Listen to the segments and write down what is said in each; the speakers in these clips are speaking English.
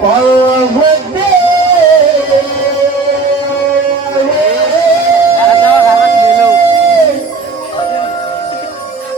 Oh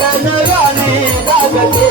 కనురాని రాజకే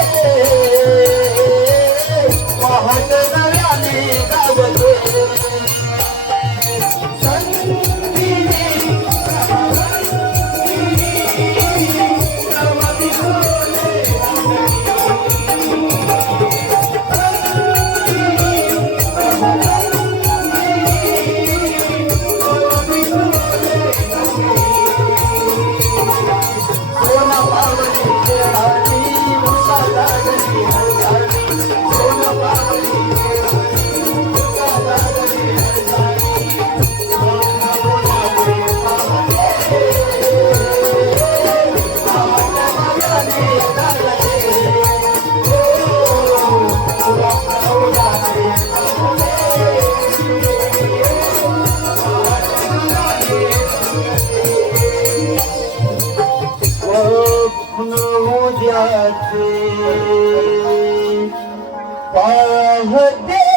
পাহতে